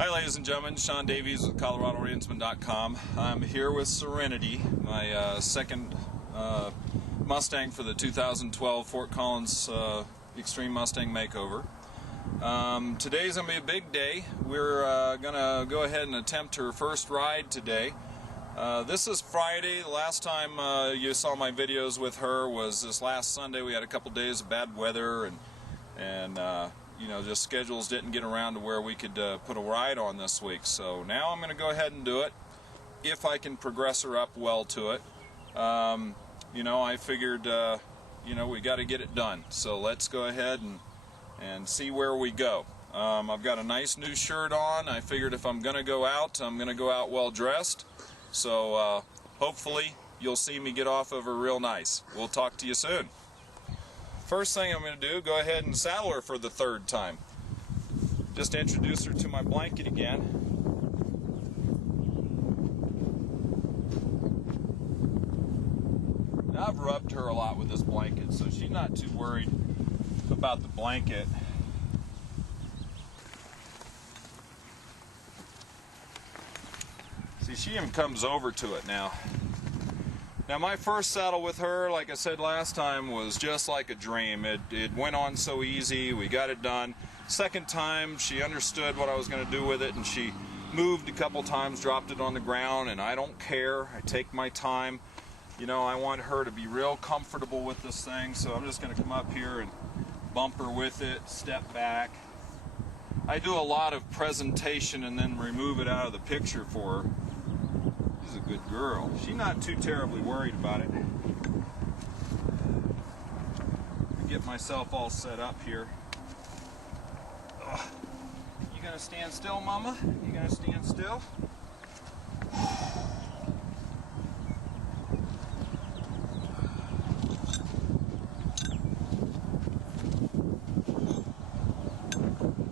Hi ladies and gentlemen, Sean Davies with ColoradoRangeman.com. I'm here with Serenity, my second Mustang for the 2012 Fort Collins Extreme Mustang Makeover. Today's going to be a big day. We're going to go ahead and attempt her first ride today. This is Friday. The last time you saw my videos with her was this last Sunday. We had a couple days of bad weather and you know, just schedules didn't get around to where we could put a ride on this week. So now I'm going to go ahead and do it if I can progress her up well to it. You know, I figured you know, we got to get it done. So let's go ahead and see where we go. I've got a nice new shirt on. I figured if I'm going to go out, I'm going to go out well dressed. So hopefully you'll see me get off of her real nice. We'll talk to you soon. First thing I'm going to do, go ahead and saddle her for the third time. Just introduce her to my blanket again. Now, I've rubbed her a lot with this blanket, so she's not too worried about the blanket. See, she even comes over to it now. Now, my first saddle with her, like I said last time, was just like a dream. It went on so easy. We got it done. Second time, she understood what I was going to do with it, and she moved a couple times, dropped it on the ground, and I don't care. I take my time. You know, I want her to be real comfortable with this thing, so I'm just going to come up here and bump her with it, step back. I do a lot of presentation and then remove it out of the picture for her. She's a good girl. She's not too terribly worried about it. Get myself all set up here. Ugh. You gonna stand still, Mama? You gonna stand still?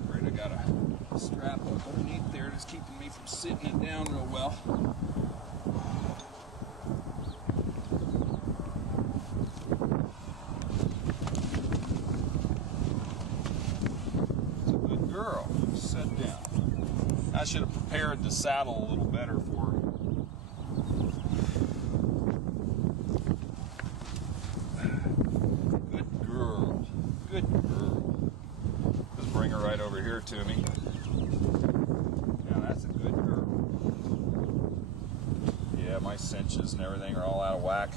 Afraid I got a strap up underneath there that's keeping me from sitting it down real well. Girl, sit down. I should have prepared the saddle a little better for her. Good girl. Good girl. Just bring her right over here to me. Now that's a good girl. Yeah, my cinches and everything are all out of whack.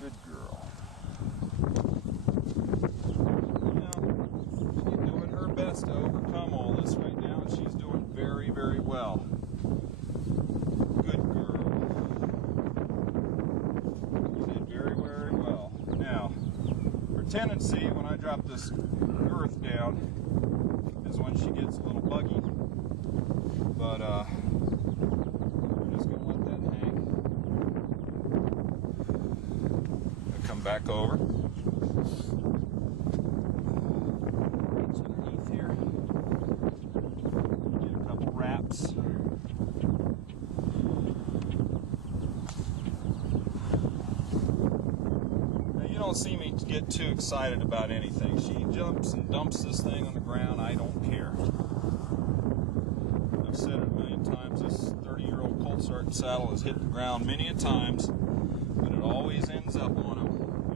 Good girl. Best to overcome all this right now, and she's doing very, very well. Good girl. You did very, very well. Now, her tendency when I drop this girth down is when she gets a little buggy, but I'm just going to let that hang. I'll come back over. You don't see me get too excited about anything. She jumps and dumps this thing on the ground. I don't care. I've said it a million times. This 30-year-old colt start saddle has hit the ground many a times, but it always ends up on them.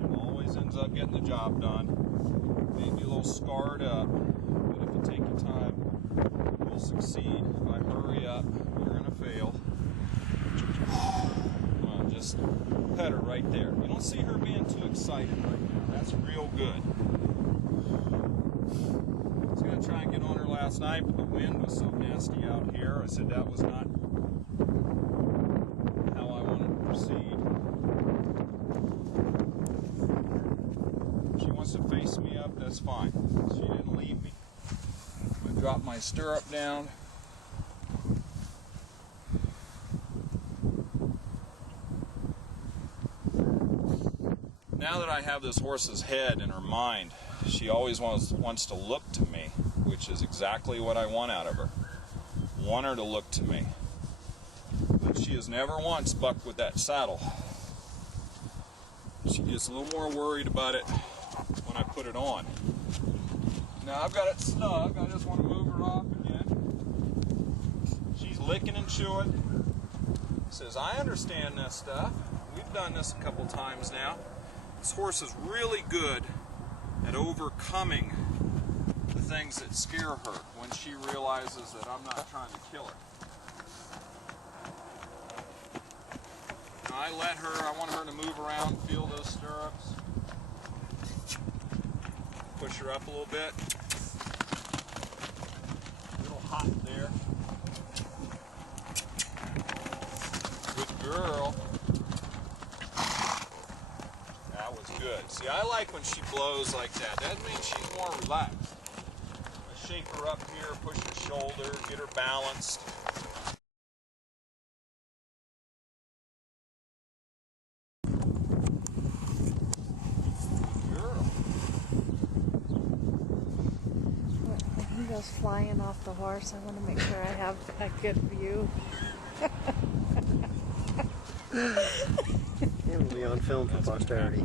It always ends up getting the job done. Maybe a little scarred up, but if you take your time, you'll succeed. If I hurry up, you're going to fail. Come on, just pet her right there. You don't see her being too excited right now. That's real good. I was going to try and get on her last night, but the wind was so nasty out here. I said that was not how I wanted to proceed. If she wants to face me up, that's fine. She didn't leave me. I'm going to drop my stirrup down. Now that I have this horse's head in her mind, she always wants to look to me, which is exactly what I want out of her. Want her to look to me. But she has never once bucked with that saddle. She gets a little more worried about it when I put it on. Now I've got it snug. I just want to move her off again. She's licking and chewing. Says, I understand this stuff. We've done this a couple times now. This horse is really good at overcoming the things that scare her when she realizes that I'm not trying to kill her. Now, I want her to move around, feel those stirrups. Push her up a little bit. A little hot there. Good girl. That was good. See, I like when she blows like that. That means she's more relaxed. I shake her up here, push her shoulder, get her balanced. Good girl. When he goes flying off the horse, I want to make sure I have a good view. It'll be on film for posterity.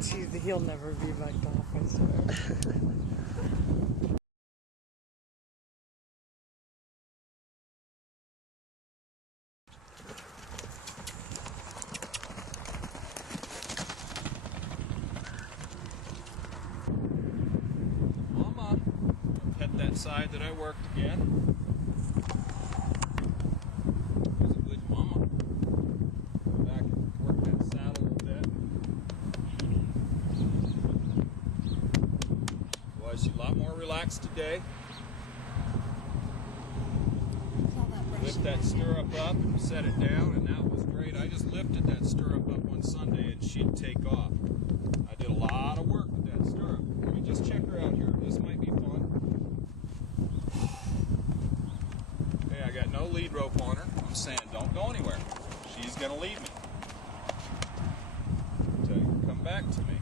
Geez, he'll never be backed off, I swear. Mama, pet that side that I worked again. She's a good mama. Go back and work that saddle a little bit. Was she a lot more relaxed today? Lift that stirrup up, set it down, and that was great. I just lifted that stirrup up one Sunday and she'd take off. I did a lot of work with that stirrup. Let me just check her out here. This might be fun. Okay, I got no lead rope on her. I'm saying don't go anywhere. She's going to leave me. Tell her, come back to me.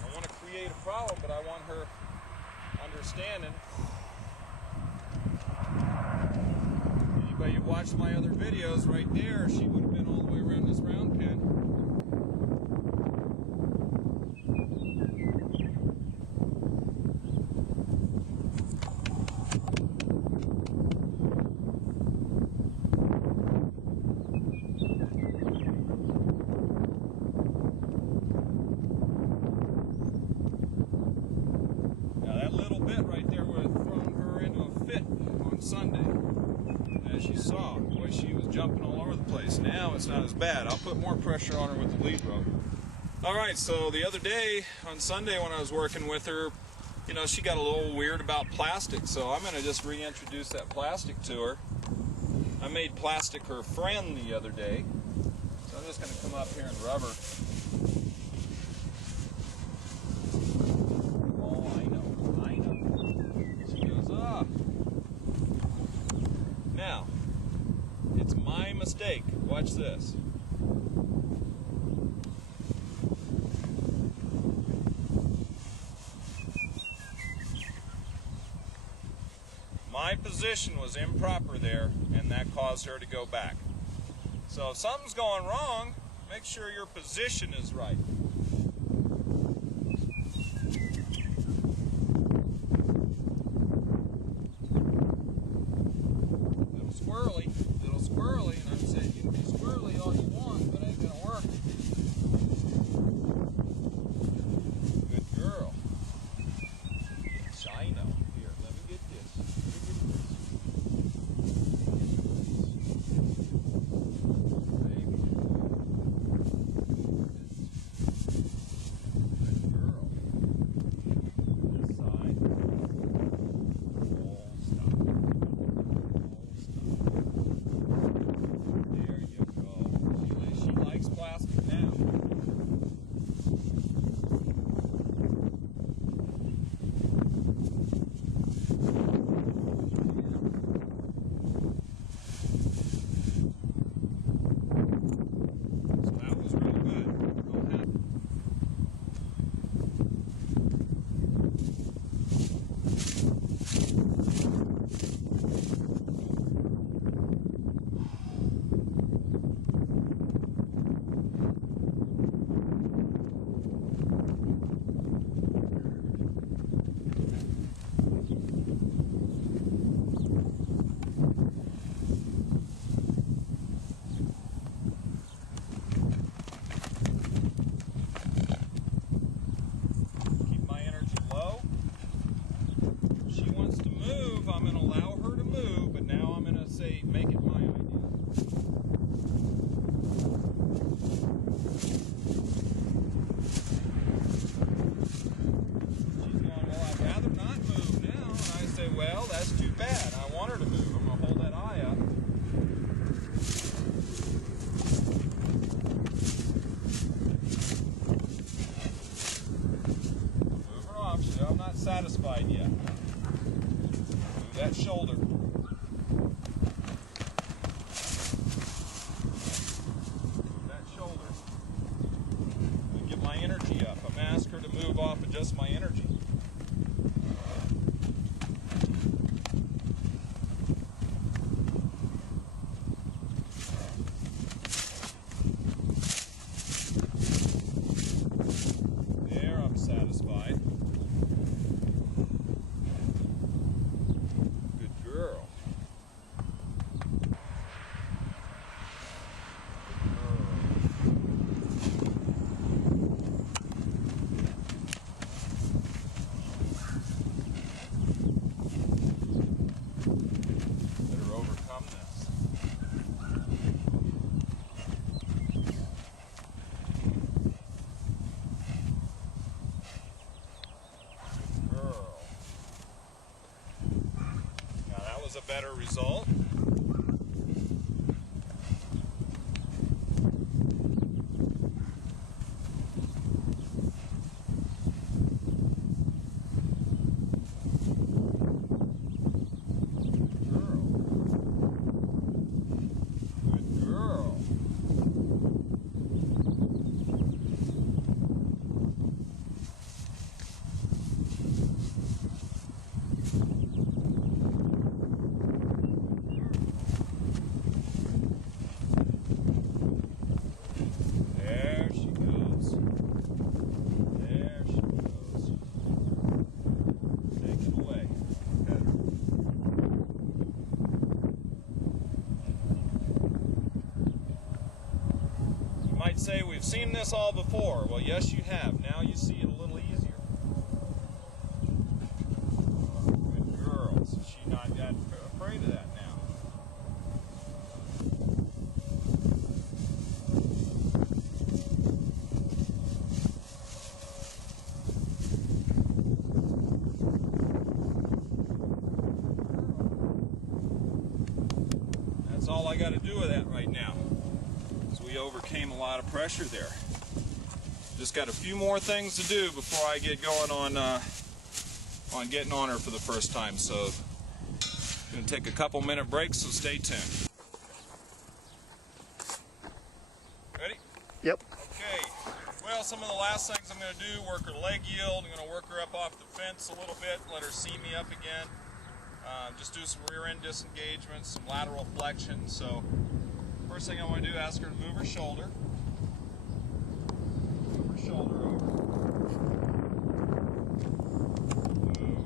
I want to create a problem, but I want her understanding. Anybody who watched my other videos right there, she would have been all the way around this round pen. Now that little bit right there would have thrown her into a fit on Sunday. As you saw, boy, she was jumping all over the place. Now it's not as bad. I'll put more pressure on her with the lead rope. All right, so the other day on Sunday when I was working with her, you know, she got a little weird about plastic, so I'm going to just reintroduce that plastic to her. I made plastic her friend the other day, so I'm just going to come up here and rub her. Oh, I know. She goes, ah. Now, it's my mistake. Watch this. My position was improper there, and that caused her to go back. So if something's going wrong, make sure your position is right. Little squirrely, and I'm saying you can be squirrely all you want, but it ain't gonna work. Good girl. Chino. Here, let me get this. Baby. wants to move, I'm going to allow her to move, but now I'm going to say, make it my idea. She's going, well, I'd rather not move now. And I say, well, that's too bad. I want her to move. I'm going to hold that eye up. Move her off. I'm not satisfied yet. Move that shoulder. Move that shoulder. And get my energy up. I'm asking her to move off and adjust my energy. There, I'm satisfied. Good girl. Better overcome this. Good girl. Now that was a better result. Good girl. There she goes. There she goes. Take it away. Pet her. You might say we've seen this all before. Well, yes, you have. Now you see it a little easier. Good girl. So she not got afraid of that now. That's all I got to do with that right now. So we overcame a lot of pressure there. Just got a few more things to do before I get going on getting on her for the first time. So I'm going to take a couple minute breaks, so stay tuned. Ready? Yep. Okay. Well, some of the last things I'm going to do, work her leg yield. I'm going to work her up off the fence a little bit, let her see me up again. Just do some rear end disengagements, some lateral flexion. So first thing I want to do, ask her to move her shoulder. Move her shoulder over. Move.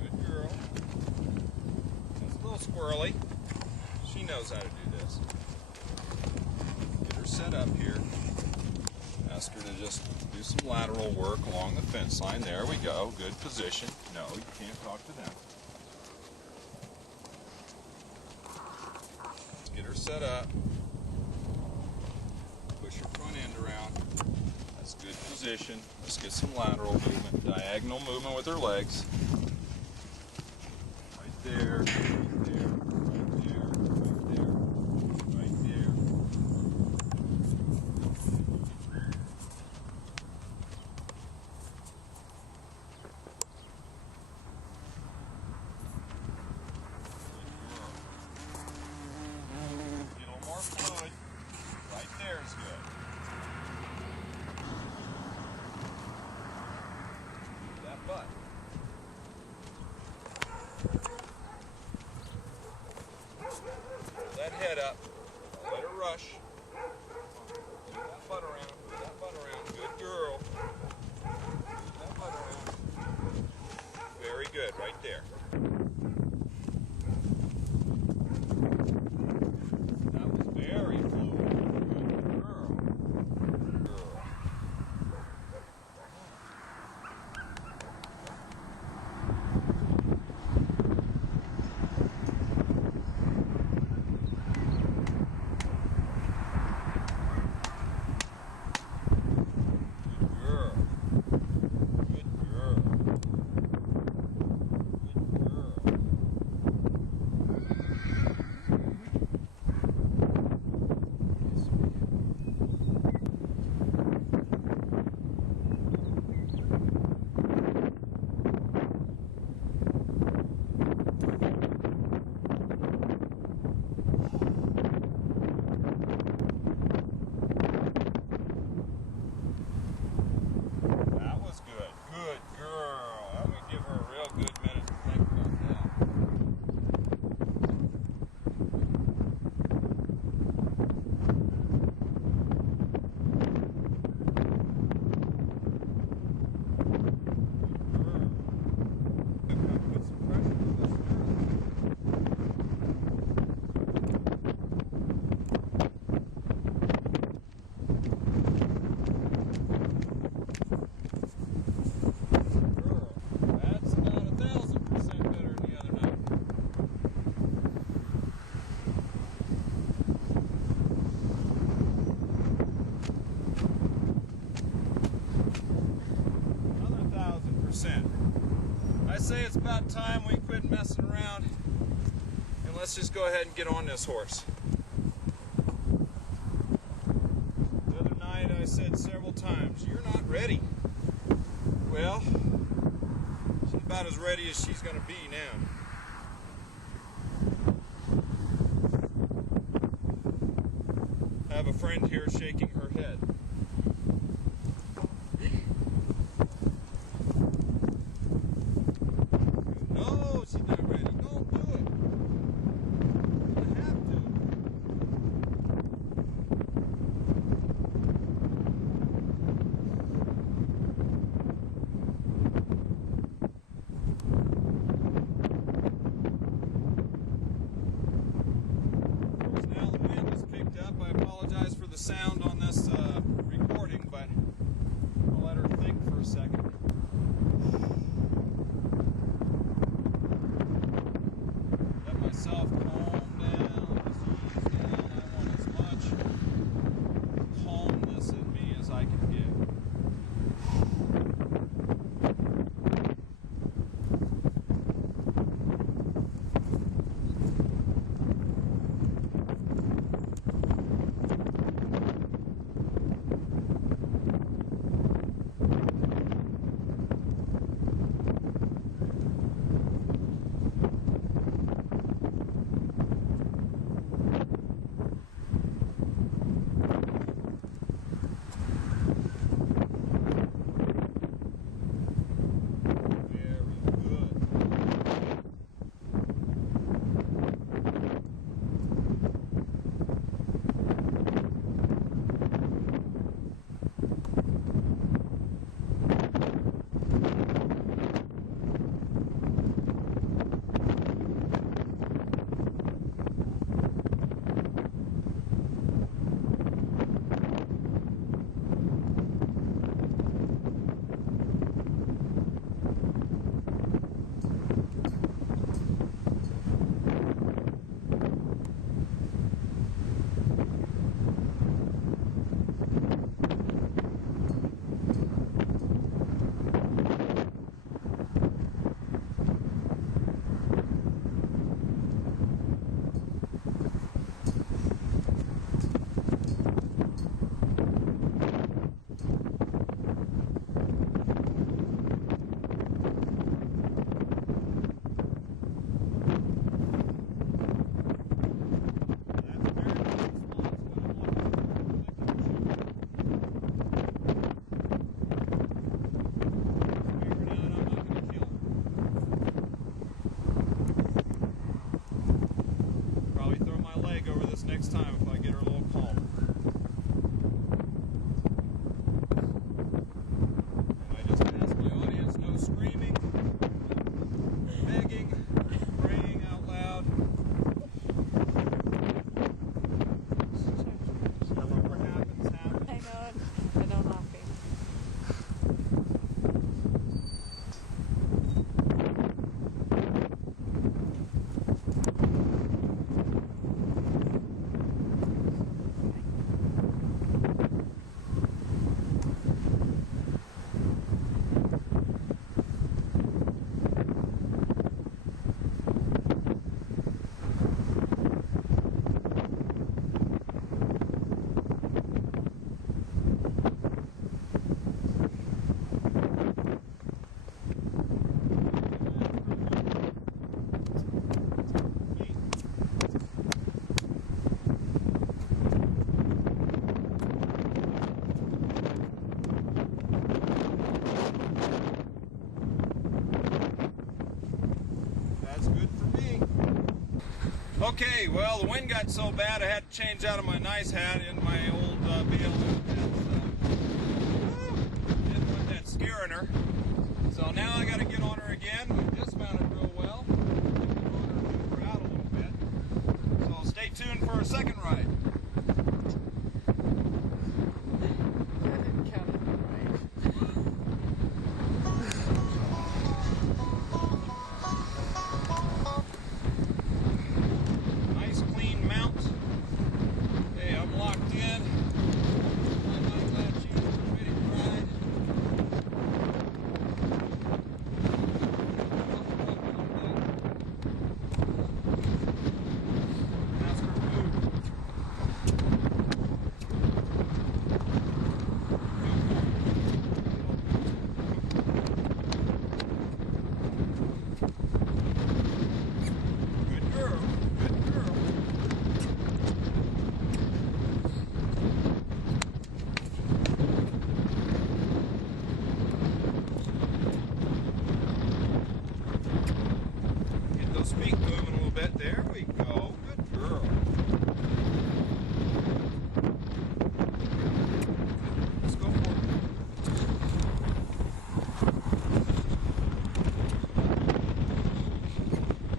Good girl. It's a little squirrely. She knows how to do this. Get her set up here. Ask her to just do some lateral work along the fence line. There we go. Good position. No, you can't talk to them. Let's get her set up. Push her front end around. That's good position. Let's get some lateral movement, diagonal movement with her legs. Right there, right there, right there, right there, right there. Get a little more fluid. Right there is good. That butt. Pull that head up. Let her rush. Move that butt around. Move that butt around. Good girl. Move that butt around. Very good. Right there. That was very fluid. Good girl. Good girl. about time we quit messing around and let's just go ahead and get on this horse. The other night I said several times, "You're not ready." Well, she's about as ready as she's going to be now. I have a friend here shaking her head. No, she's not ready. Don't do it. You have to. Of course, now the wind is picked up. I apologize for the sound on this recording, but I'll let her think for a second. Let myself calm down, just ease down. I want as much calmness in me as I can get. Next time if I get her a little calmer. And I just ask my audience, no screaming, begging, praying out loud. Whatever happens, happens. I know it. I know nothing. Okay, well, the wind got so bad I had to change out of my nice hat in my old BLM hat. Didn't want that scaring her. So now I got to get on her again. We dismounted real well. Get on her, move her out a little bit. So stay tuned for a second ride. I didn't count it right. Nice clean mount. Okay, I'm locked in. I'm not glad she's ready to ride. those feet moving a little bit. There we go. Good girl. Let's go for it.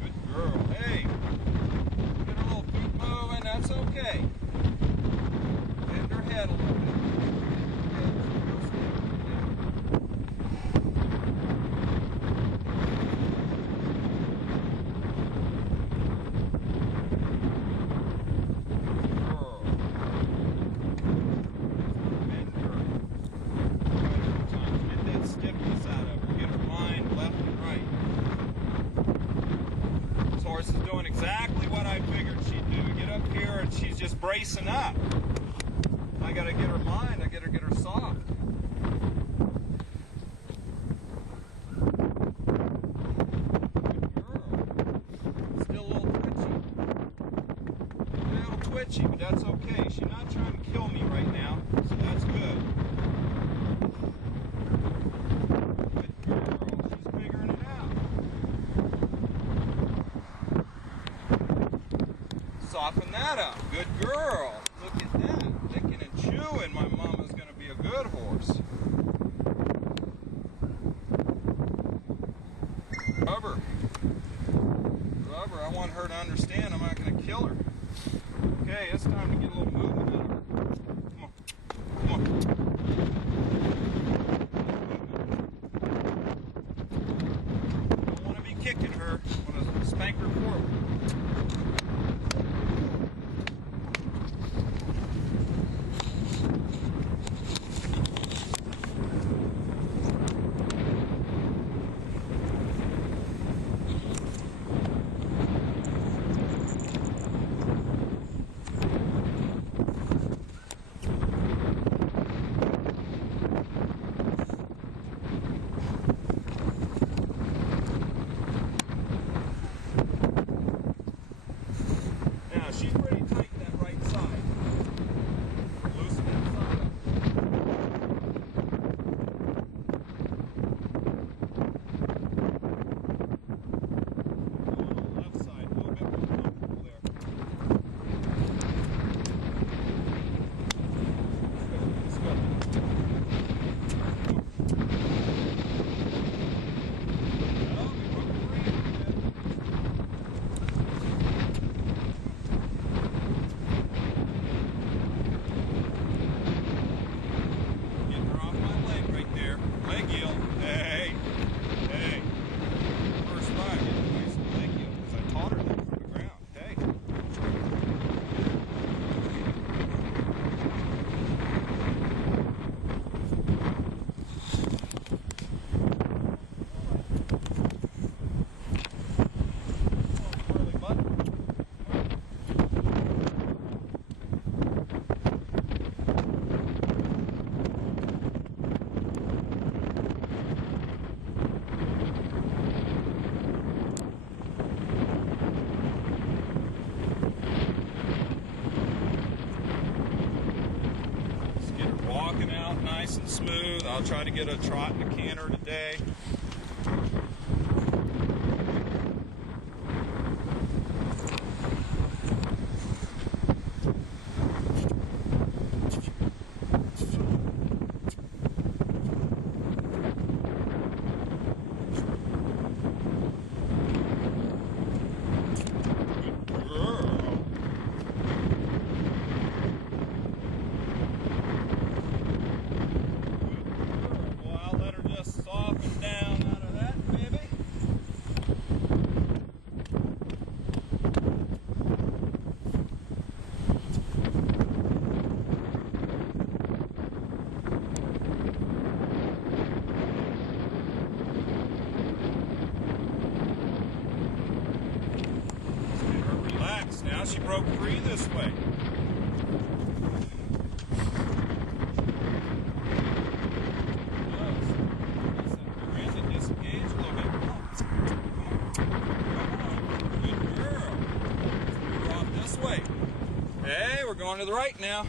Good girl. Hey, get her little feet moving. That's okay. Bend her head a little bit. Is doing exactly what I figured she'd do. Get up here and she's just bracing up. I gotta get her mind, I gotta get her soft. Good girl. Still a little twitchy. A little twitchy, but that's okay. She's not trying to kill me right now, so that's good. Good girl. She's figuring it out. Soften that up. Good girl. Look at that. Licking and chewing. My mama's going to be a good horse. Rubber. Rubber. I want her to understand I'm not going to kill her. Okay, it's time to get a little movement out of her. Come on. Come on. Don't want to be kicking her. I want to spank her forward. She's pretty tight that right side. Loosen that side up. Left side, a little bit more comfortable there. Let's go. Oh, we broke the ring a bit. Walking out nice and smooth. I'll try to get a trot and a canter today. Now she broke free this way. There is a disengage a little bit. Good girl. We're off this way. Hey, we're going to the right now.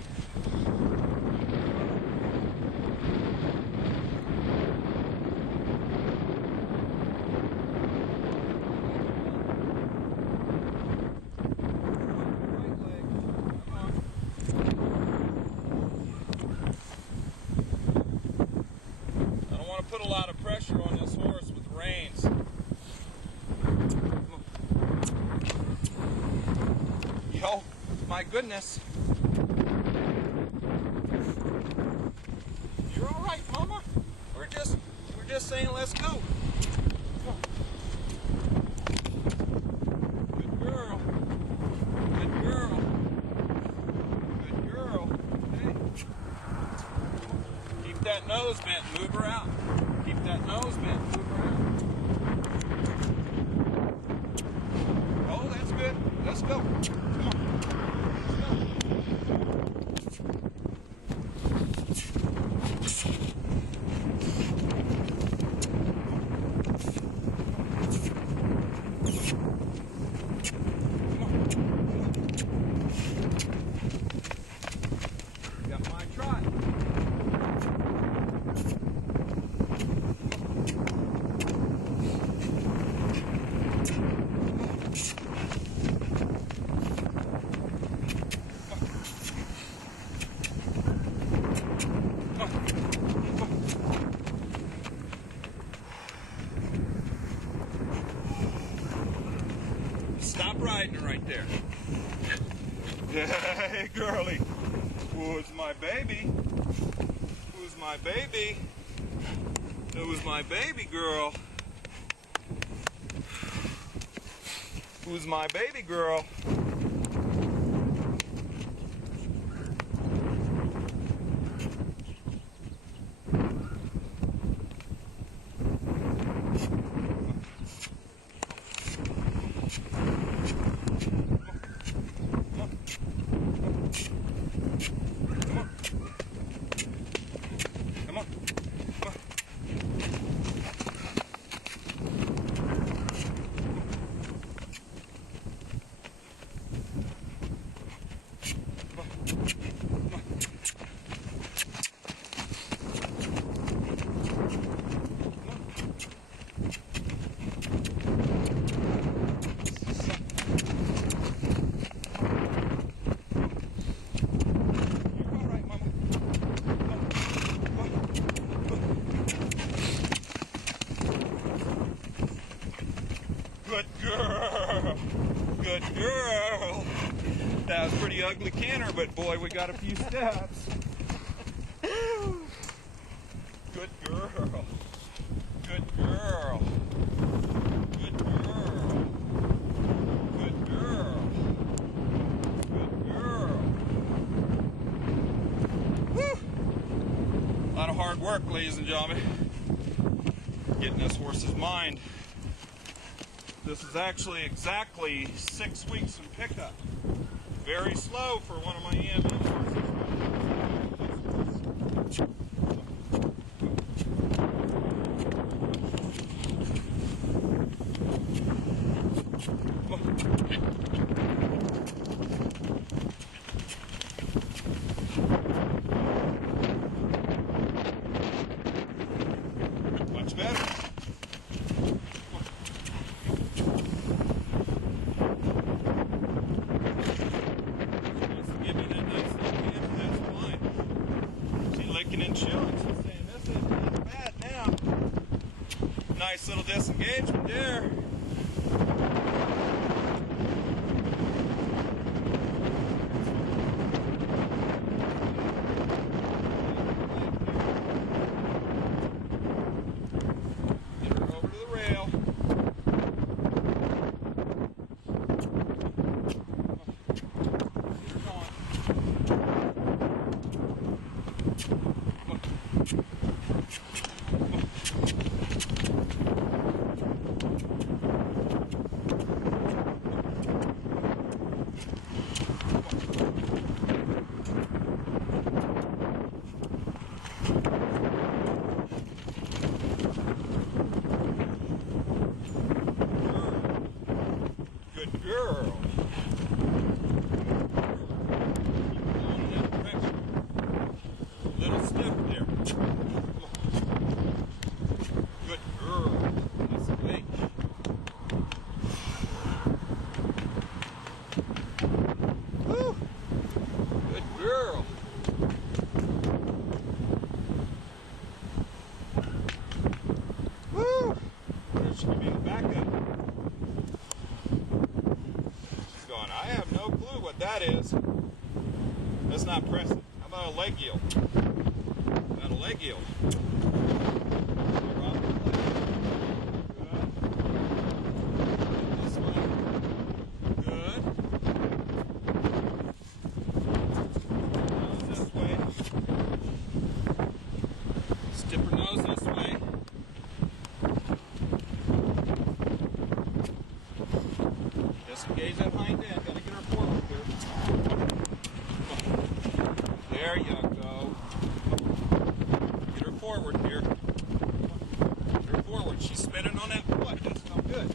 My goodness. You're all right, Mama. We're just saying let's go. Come on. Good girl. Good girl. Good girl. Hey. Keep that nose bent. Move her out. Keep that nose bent. Move her out. Oh, that's good. Let's go. Come on. Stop riding her right there. Hey, girlie. Who's my baby? Who's my baby? Who's my baby girl? Who's my baby girl? Good girl. Good girl. That was a pretty ugly canter, but boy, we got a few steps. Good girl. Good girl. Good girl. Good girl. Good girl. Woo! A lot of hard work, ladies and gentlemen, getting this horse's mind. This is actually exactly 6 weeks in pickup. Very slow for one of my EMM horses. Much better. And chilling. She's saying this isn't bad now. Nice little disengagement there. Get her over to the rail. Get her going. Good girl. Keep going in that direction. A little stiff there. Good girl. Nice and wake. Woo! Good girl. Woo! There's going to be the backup. that is, that's not pressing. How about a leg yield? How about a leg yield? This way. Good. Nose this way. Tip her nose this way. Disengage that hind end. Gotta get her forward here. There you go. Get her forward here. Get her forward. She's spinning on that foot. That's not good.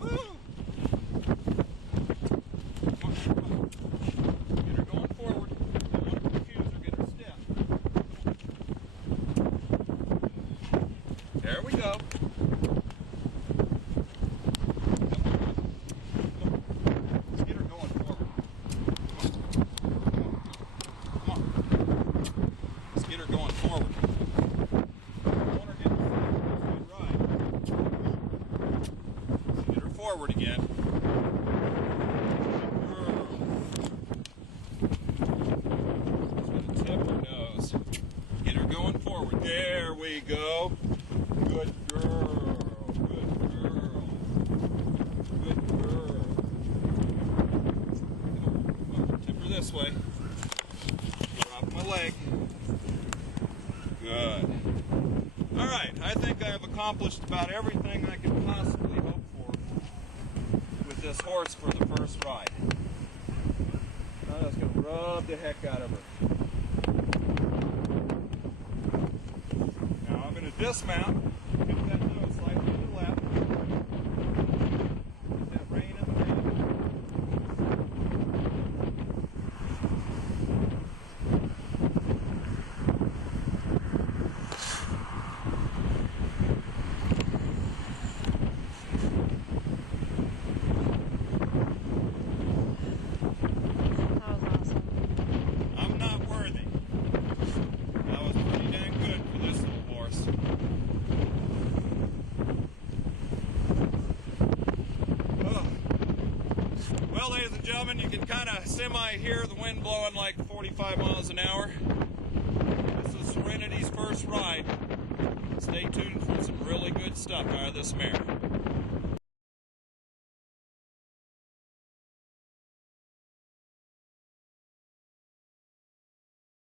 Woo! Come on, come on. Get her going forward. Don't want to confuse her. Get her stiff. There we go. Let's get her going forward. Come on. Let's get her going forward. I want her getting right. Let's get her forward again. Just gonna tip her nose. Get her going forward. There we go. Good girl. Good girl. Good girl. Come on, tip her this way. Drop my leg. Good. All right, I think I have accomplished about everything I could possibly hope for with this horse for the first ride. I'm just going to rub the heck out of her. Now I'm going to dismount. Tip that nose slightly to the left. Get that rein in the hand. That was awesome. I'm not worthy. That was pretty dang good for this little horse. Oh. Well, ladies and gentlemen, you can kind of semi-hear the wind blowing like 45 miles an hour. This is Serenity's first ride. Stay tuned for some really good stuff out of this mare.